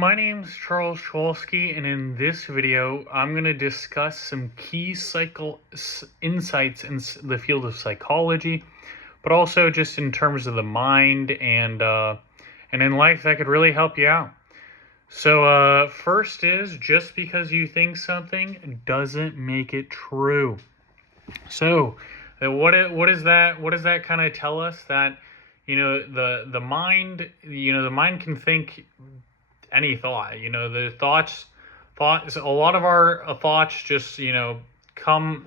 My name's Charles Chwolski, and in this video, I'm going to discuss some key insights in the field of psychology, but also just in terms of the mind and in life that could really help you out. So, first is just because you think something doesn't make it true. So, what is that? What does that kind of tell us? That the mind the mind can think any thought. The thoughts. A lot of our thoughts just come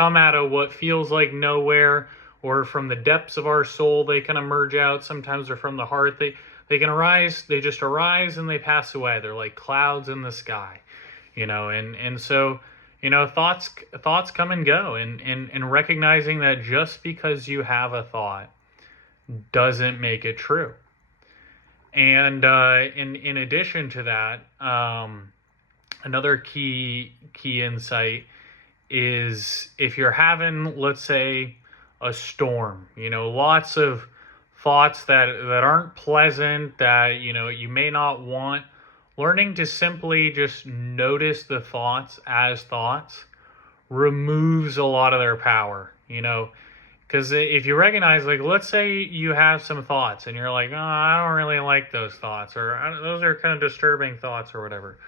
out of what feels like nowhere, or from the depths of our soul. They kind of merge out. Sometimes they're from the heart. They can arise. They just arise and they pass away. They're like clouds in the sky, and so thoughts come and go, and recognizing that just because you have a thought doesn't make it true. And in addition to that, another key insight is if you're having, let's say, a storm, lots of thoughts that aren't pleasant, that you may not want. Learning to simply just notice the thoughts as thoughts removes a lot of their power, because if you recognize, like, let's say you have some thoughts and you're like, oh, I don't really like those thoughts, or those are kind of disturbing thoughts or whatever.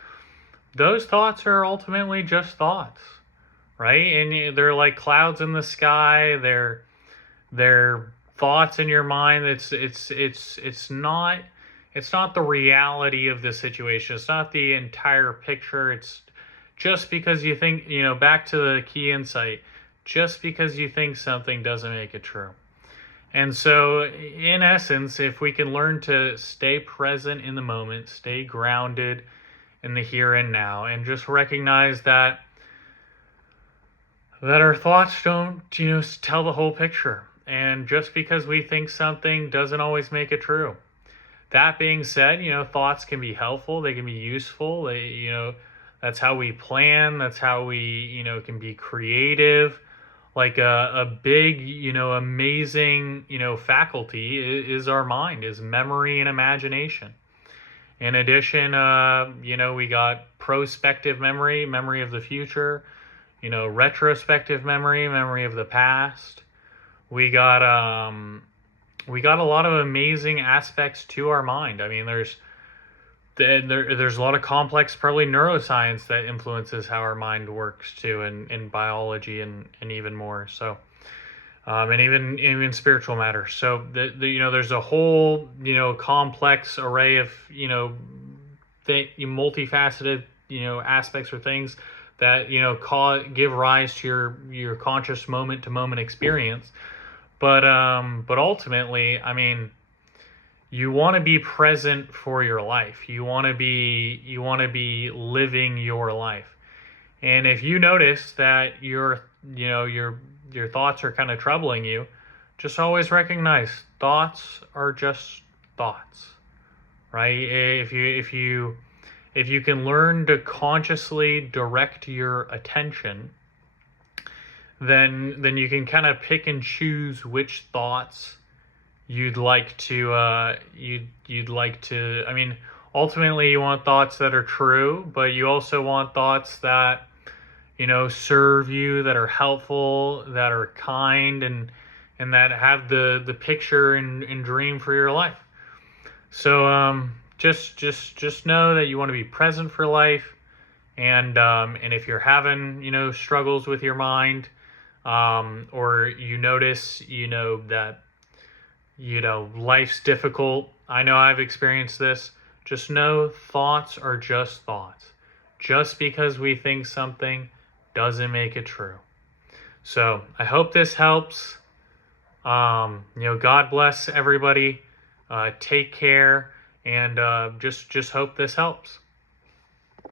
Those thoughts are ultimately just thoughts, right? And they're like clouds in the sky. They're thoughts in your mind. It's not the reality of the situation. It's not the entire picture. It's just because you think, back to the key insight, just because you think something doesn't make it true. And so, in essence, if we can learn to stay present in the moment, stay grounded in the here and now, and just recognize that our thoughts don't, tell the whole picture. And just because we think something doesn't always make it true. That being said, thoughts can be helpful. They can be useful. That's how we plan. That's how we, can be creative. Like a big, amazing, faculty is our mind, is memory and imagination. In addition, we got prospective memory, memory of the future, retrospective memory of the past. We got a lot of amazing aspects to our mind. I mean, there's a lot of complex, probably neuroscience that influences how our mind works too, in biology and even more. So, and even spiritual matters. So there's a whole complex array of multifaceted aspects or things that give rise to your conscious moment to moment experience. But ultimately, I mean, you want to be present for your life. You want to be living your life. And if you notice that your thoughts are kind of troubling you, just always recognize thoughts are just thoughts, right? If you can learn to consciously direct your attention, then you can kind of pick and choose which thoughts you'd like to. I mean, ultimately, you want thoughts that are true, but you also want thoughts that serve you, that are helpful, that are kind, and that have the picture and dream for your life. So just know that you want to be present for life, and if you're having struggles with your mind, or you notice that life's difficult. I know I've experienced this. Just know thoughts are just thoughts. Just because we think something doesn't make it true. So I hope this helps. God bless everybody. Take care, and just hope this helps.